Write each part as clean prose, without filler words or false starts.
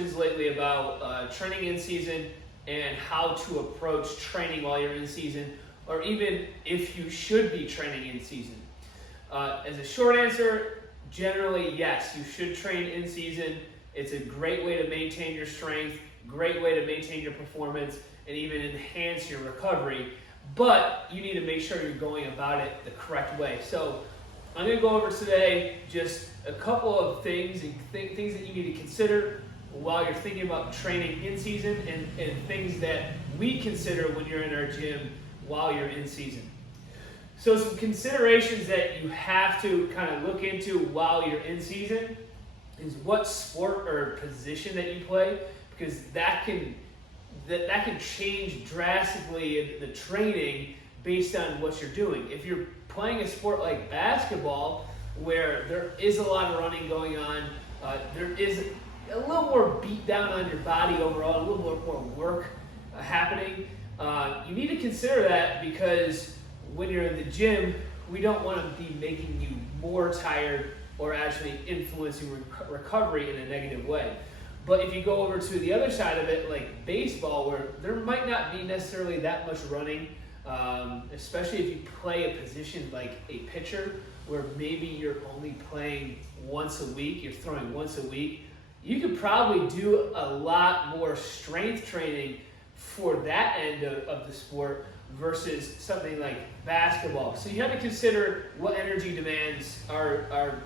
questions lately about training in season and how to approach training while you're in season, or even if you should be training in season. As a short answer, generally yes, you should train in season. It's a great way to maintain your strength, great way to maintain your performance, and even enhance your recovery. But you need to make sure you're going about it the correct way. So I'm going to go over today just a couple of things and things that you need to consider while you're thinking about training in season, and things that we consider when you're in our gym while you're in season. So some considerations that you have to kind of look into while you're in season is what sport or position that you play, because that can change drastically in the training based on what you're doing. If you're playing a sport like basketball, where there is a lot of running going on, there is a little more beat down on your body overall, a little more work happening, you need to consider that, because when you're in the gym, we don't want to be making you more tired or actually influencing recovery in a negative way. But if you go over to the other side of it, like baseball, where there might not be necessarily that much running, especially if you play a position like a pitcher, where maybe you're only playing once a week, you're throwing once a week, you could probably do a lot more strength training for that end of the sport versus something like basketball. So you have to consider what energy demands are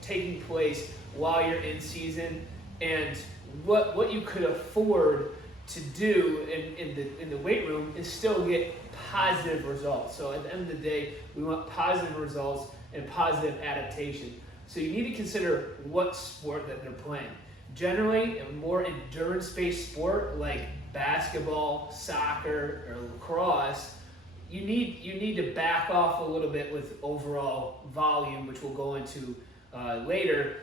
taking place while you're in season, and what you could afford to do in the weight room and still get positive results. So at the end of the day, we want positive results and positive adaptation. So you need to consider what sport that they're playing. Generally, a more endurance-based sport like basketball, soccer, or lacrosse, you need to back off a little bit with overall volume, which we'll go into later.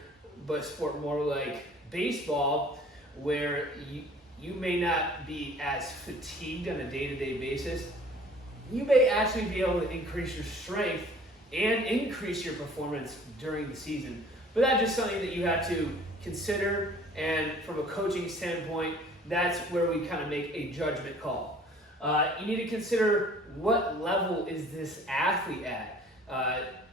But a sport more like baseball, where you may not be as fatigued on a day-to-day basis, you may actually be able to increase your strength and increase your performance during the season. But that's just something that you have to consider, and from a coaching standpoint, that's where we kind of make a judgment call. You need to consider what level is this athlete at.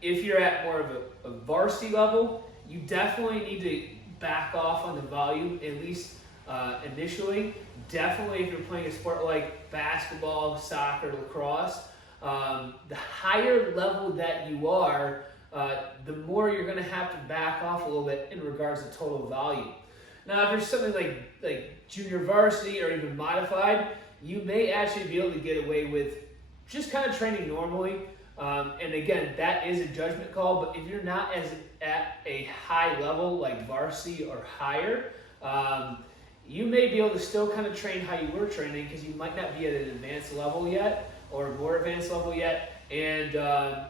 If you're at more of a varsity level, you definitely need to back off on the volume, at least initially. Definitely if you're playing a sport like basketball, soccer, lacrosse, the higher level that you are, the more you're going to have to back off a little bit in regards to total volume. Now, if there's something like junior varsity or even modified, you may actually be able to get away with just kind of training normally. And again, that is a judgment call, but if you're not at a high level like varsity or higher, you may be able to still kind of train how you were training, because you might not be at an advanced level yet or more advanced level yet, and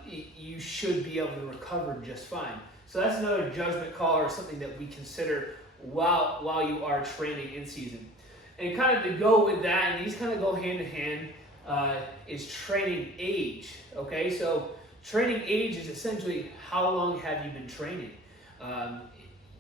you should be able to recover just fine. So that's another judgment call, or something that we consider while you are training in season. And kind of to go with that, and these kind of go hand in hand, is training age. Okay, so training age is essentially how long have you been training.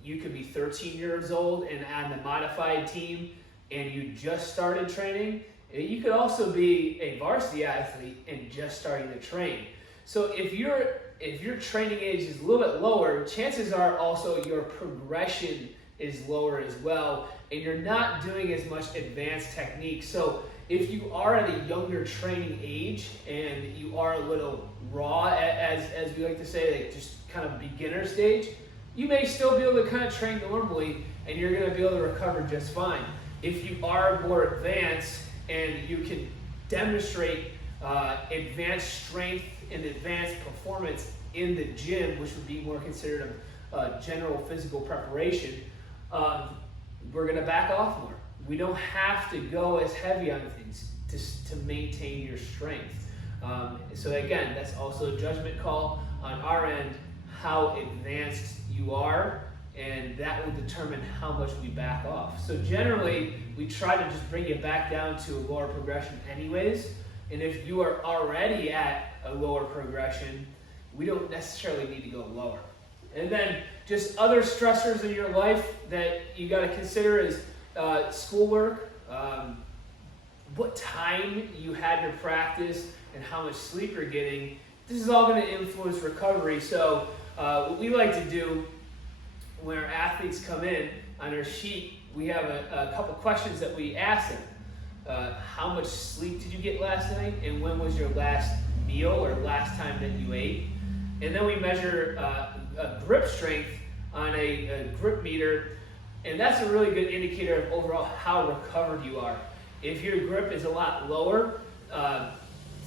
You could be 13 years old and on the modified team, and you just started training. You could also be a varsity athlete and just starting to train. So if your training age is a little bit lower, chances are also your progression is lower as well, and you're not doing as much advanced technique. So if you are at a younger training age and you are a little raw, as we like to say, like just kind of beginner stage, you may still be able to kind of train normally, and you're going to be able to recover just fine. If you are more advanced and you can demonstrate advanced strength and advanced performance in the gym, which would be more considered a general physical preparation, we're going to back off more. We don't have to go as heavy on things to maintain your strength. So again, that's also a judgment call on our end, how advanced you are, and that will determine how much we back off. So generally, we try to just bring you back down to a lower progression anyways, and if you are already at a lower progression, we don't necessarily need to go lower. And then just other stressors in your life that you got to consider is schoolwork, what time you had your practice, and how much sleep you're getting. This is all going to influence recovery. So what we like to do when our athletes come in, on our sheet, we have a couple questions that we ask them. How much sleep did you get last night? And when was your last meal or last time that you ate? And then we measure a grip strength on a grip meter. And that's a really good indicator of overall how recovered you are. If your grip is a lot lower,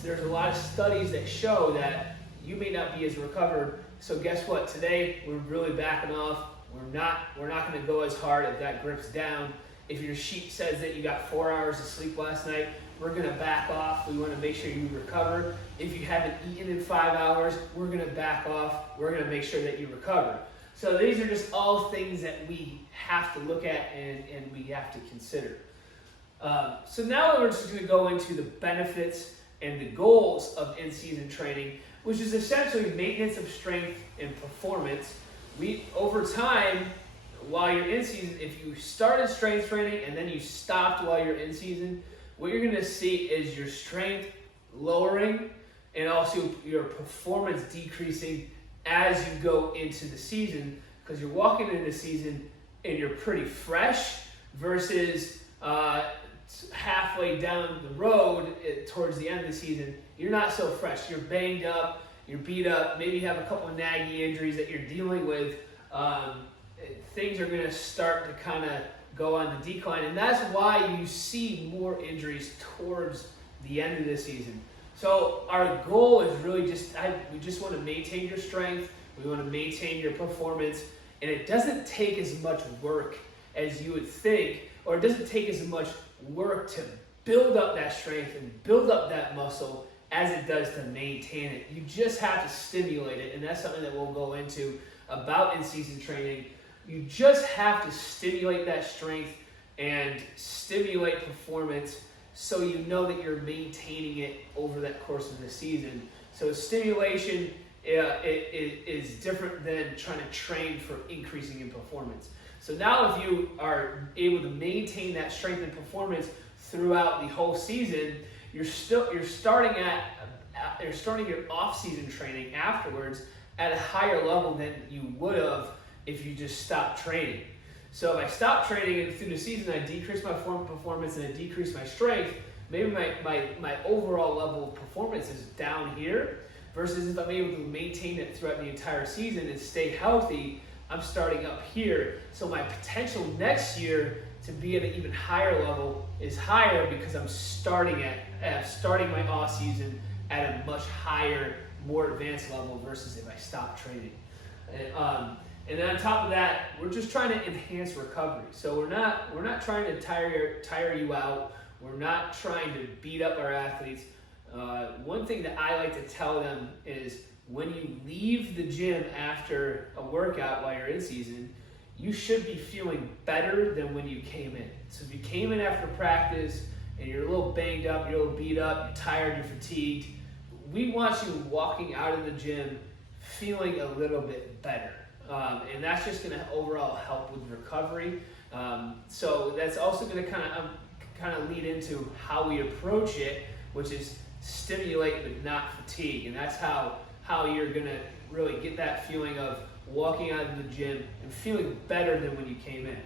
there's a lot of studies that show that you may not be as recovered. So guess what? Today, we're really backing off. We're not going to go as hard if that grip's down. If your sheet says that you got 4 hours of sleep last night, we're going to back off. We want to make sure you recover. If you haven't eaten in 5 hours, we're going to back off. We're going to make sure that you recover. So these are just all things that we have to look at and we have to consider. So now we're just going to go into the benefits and the goals of in-season training, which is essentially maintenance of strength and performance. Over time, while you're in season, if you started strength training and then you stopped while you're in season, what you're going to see is your strength lowering and also your performance decreasing as you go into the season, because you're walking into the season and you're pretty fresh versus halfway down the road towards the end of the season, you're not so fresh. You're banged up, you're beat up, maybe you have a couple of naggy injuries that you're dealing with. Things are going to start to kind of go on the decline, and that's why you see more injuries towards the end of the season. So our goal is really we just want to maintain your strength, we want to maintain your performance, and it doesn't take as much work as you would think, or it doesn't take as much work to build up that strength and build up that muscle as it does to maintain it. You just have to stimulate it, and that's something that we'll go into about in-season training. You just have to stimulate that strength and stimulate performance so you know that you're maintaining it over that course of the season. So stimulation is different than trying to train for increasing in performance. So now if you are able to maintain that strength and performance throughout the whole season, you're starting your off-season training afterwards at a higher level than you would have if you just stopped training. So if I stop training and through the season I decrease my performance and I decrease my strength, maybe my overall level of performance is down here, versus if I'm able to maintain it throughout the entire season and stay healthy, I'm starting up here. So my potential next year to be at an even higher level is higher because I'm starting my off season at a much higher, more advanced level versus if I stop training. And then on top of that, we're just trying to enhance recovery. So we're not trying to tire you out. We're not trying to beat up our athletes. One thing that I like to tell them is when you leave the gym after a workout while you're in season, you should be feeling better than when you came in. So if you came in after practice and you're a little banged up, you're a little beat up, you're tired, you're fatigued, we want you walking out of the gym feeling a little bit better. And that's just going to overall help with recovery. So that's also going to kind of lead into how we approach it, which is stimulate but not fatigue. And that's how you're going to really get that feeling of walking out of the gym and feeling better than when you came in.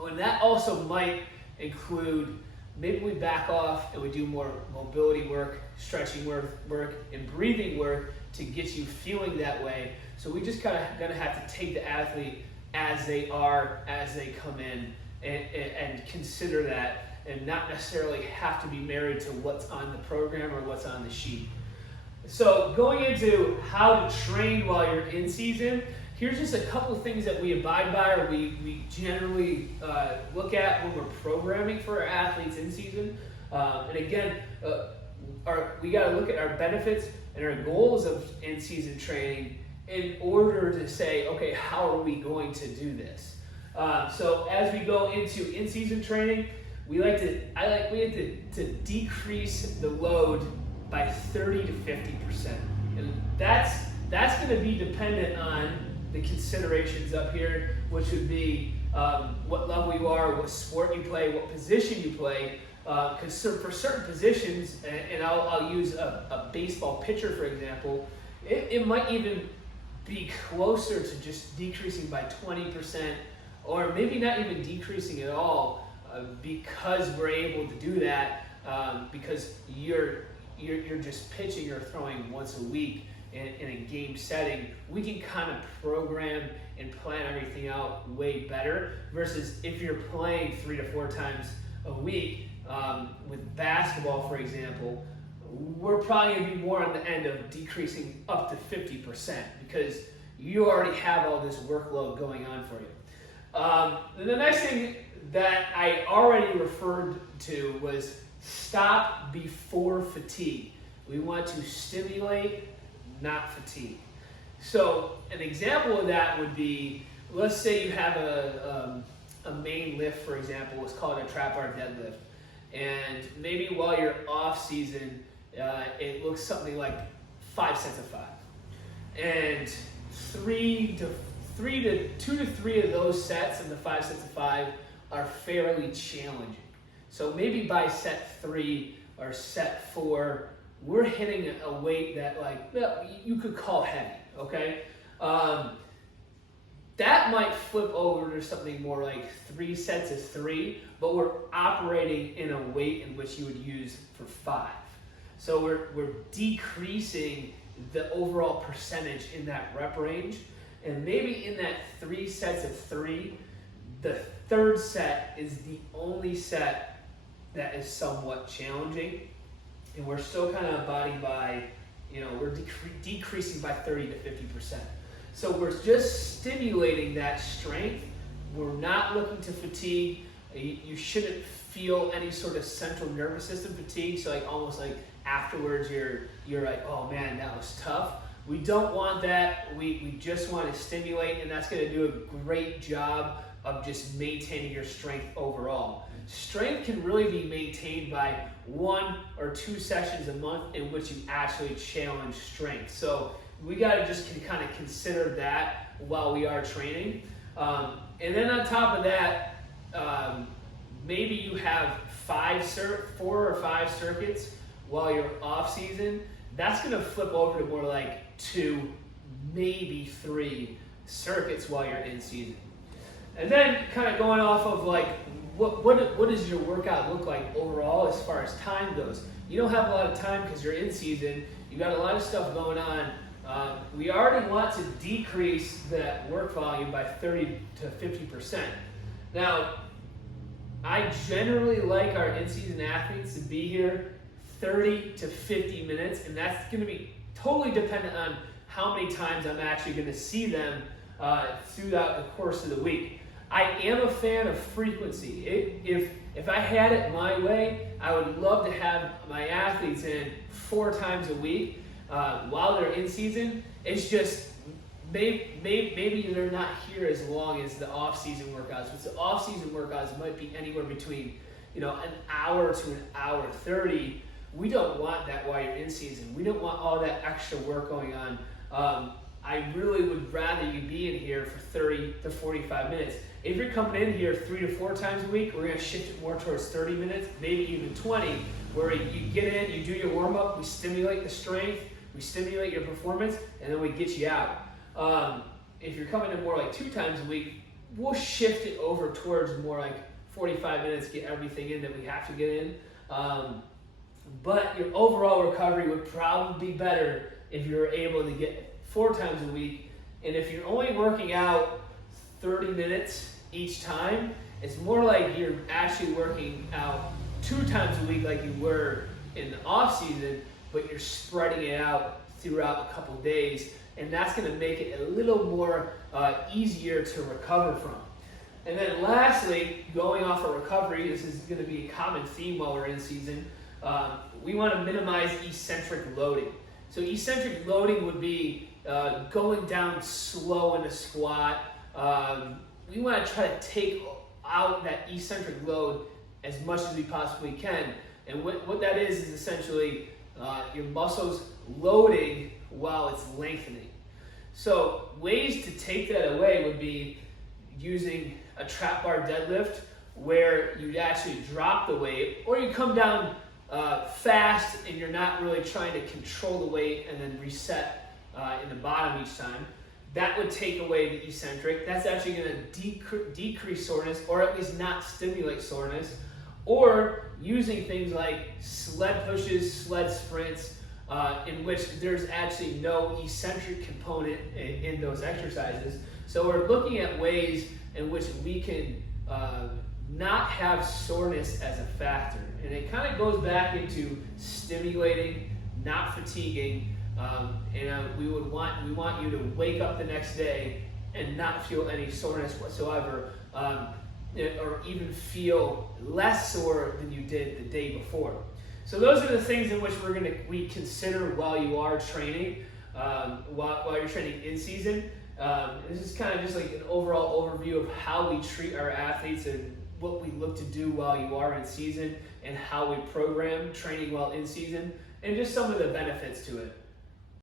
And that also might include maybe we back off and we do more mobility work, stretching work, and breathing work to get you feeling that way. So we just kind of gonna have to take the athlete as they are, as they come in, and consider that, and not necessarily have to be married to what's on the program or what's on the sheet. So going into how to train while you're in season, here's just a couple of things that we abide by, or we generally look at when we're programming for our athletes in season. And again, we got to look at our benefits and our goals of in-season training in order to say, okay, how are we going to do this? So as we go into in-season training, we like to decrease the load by 30 to 50%. And that's going to be dependent on the considerations up here, which would be what level you are, what sport you play, what position you play. Because for certain positions, and I'll use a baseball pitcher for example, it might even be closer to just decreasing by 20%, or maybe not even decreasing at all, because we're able to do that, because you're just pitching or throwing once a week in a game setting. We can kind of program and plan everything out way better versus if you're playing 3 to 4 times a week. With basketball, for example, we're probably going to be more on the end of decreasing up to 50% because you already have all this workload going on for you. And the next thing that I already referred to was stop before fatigue. We want to stimulate, not fatigue. So an example of that would be, let's say you have a main lift, for example, let's call it a trap bar deadlift. And maybe while you're off season, it looks something like 5 sets of 5. And 2 to 3 of those sets of the 5 sets of 5 are fairly challenging. So maybe by set 3 or set 4, we're hitting a weight that you could call heavy, okay? That might flip over to something more like 3 sets of 3, but we're operating in a weight in which you would use for 5. So we're decreasing the overall percentage in that rep range, and maybe in that 3 sets of 3, the third set is the only set that is somewhat challenging, and we're still kind of abiding by, we're decreasing by 30 to 50%. So we're just stimulating that strength. We're not looking to fatigue. You shouldn't feel any sort of central nervous system fatigue. So almost like afterwards you're like, oh man, that was tough. We don't want that. We just want to stimulate, and that's going to do a great job of just maintaining your strength overall. Strength can really be maintained by 1 or 2 sessions a month in which you actually challenge strength. So we got to just kind of consider that while we are training. And then on top of that, maybe you have 4 or 5 circuits while you're off season. That's going to flip over to more like 2, maybe 3 circuits while you're in season. And then kind of going off of what does your workout look like overall as far as time goes? You don't have a lot of time because you're in season. You got a lot of stuff going on. We already want to decrease that work volume by 30 to 50%. Now, I generally like our in-season athletes to be here 30 to 50 minutes, and that's going to be totally dependent on how many times I'm actually going to see them throughout the course of the week. I am a fan of frequency. If I had it my way, I would love to have my athletes in 4 times a week while they're in season. It's just maybe they're not here as long as the off-season workouts. But the off-season workouts might be anywhere between an hour to an hour 30. We don't want that while you're in season. We don't want all that extra work going on. I really would rather you be in here for 30 to 45 minutes. If you're coming in here 3 to 4 times a week, we're going to shift it more towards 30 minutes, maybe even 20, where you get in, you do your warm-up, we stimulate the strength, we stimulate your performance, and then we get you out. If you're coming in more like 2 times a week, we'll shift it over towards more like 45 minutes, get everything in that we have to get in. But your overall recovery would probably be better if you're able to get 4 times a week. And if you're only working out 30 minutes each time, it's more like you're actually working out 2 times a week like you were in the off season, but you're spreading it out throughout a couple days, and that's going to make it a little more easier to recover from. And then lastly, going off of recovery, this is going to be a common theme while we're in season, we want to minimize eccentric loading. So eccentric loading would be going down slow in a squat. We want to try to take out that eccentric load as much as we possibly can. And what that is essentially your muscles loading while it's lengthening. So ways to take that away would be using a trap bar deadlift where you actually drop the weight, or you come down fast and you're not really trying to control the weight and then reset in the bottom each time. That would take away the eccentric. That's actually going to decrease soreness, or at least not stimulate soreness. Or using things like sled pushes, sled sprints, in which there's actually no eccentric component in those exercises. So we're looking at ways in which we can not have soreness as a factor. And it kind of goes back into stimulating, not fatiguing. We want you to wake up the next day and not feel any soreness whatsoever, or even feel less sore than you did the day before. So those are the things in which we consider while you are training, while you're training in season. This is kind of just like an overall overview of how we treat our athletes and what we look to do while you are in season, and how we program training while in season, and just some of the benefits to it.